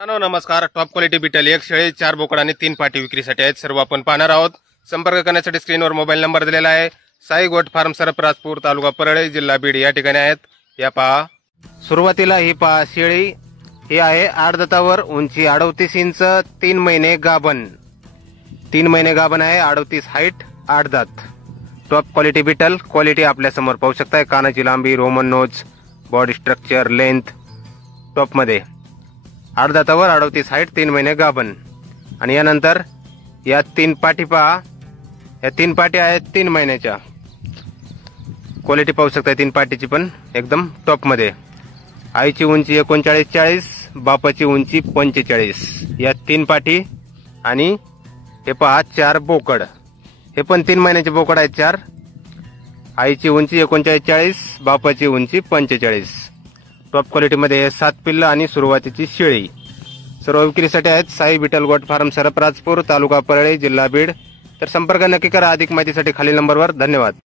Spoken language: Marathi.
नमस्कार. टॉप क्वालिटी बिटल एक शेळी, 4 बोकड आणि 3 पाटी विक्रीसाठी आहेत. सर्व आपण पाहणार आहोत. संपर्क करण्यासाठी स्क्रीनवर मोबाईल नंबर दिलेला आहे. साई गोट फार्म, सरपराजपूर, तालुका परळी, जिल्हा बीड या ठिकाणी आहेत. या पहा. सुरुवातीला ही पहा शेळी ही आहे 8 दातावर, उंची 38 इंच, 3 महिने गाभण. 3 महिने गाभण आहे, 38 हाईट, 8 दात. टॉप क्वालिटी बिटल क्वालिटी आपल्या समोर पाहू शकताय. कानाची लांबी, Roman nose, body structure, length top मध्ये. 8 दातावर, 38 हाईट, 3 महिने गाभण. आणि यानंतर या 3 पाटी पहा. या 3 पाटी आहेत 3 महिन्याच्या. क्वालिटी पाहू शकता 3 पाटीची पण एकदम टॉप मध्ये. आईची उंची 39-40, बापाची उंची 45. या 3 पाटी. आणि हे पहा 4 बोकड. हे पण 3 महिन्याचे बोकड आहेत 4. आईची उंची 39-40, बापाची उंची 45. टॉप क्वालिटी मध्ये 7 पिल्ल आणि सुरुवातीची शेळी. सर्व विक्रीसाठी आहेत. साई बिटल गोट फार्म, सरपराजपूर, तालुका परळी, जिल्हा बीड. तर संपर्क नक्की करा. अधिक माहितीसाठी खालील नंबरवर. धन्यवाद.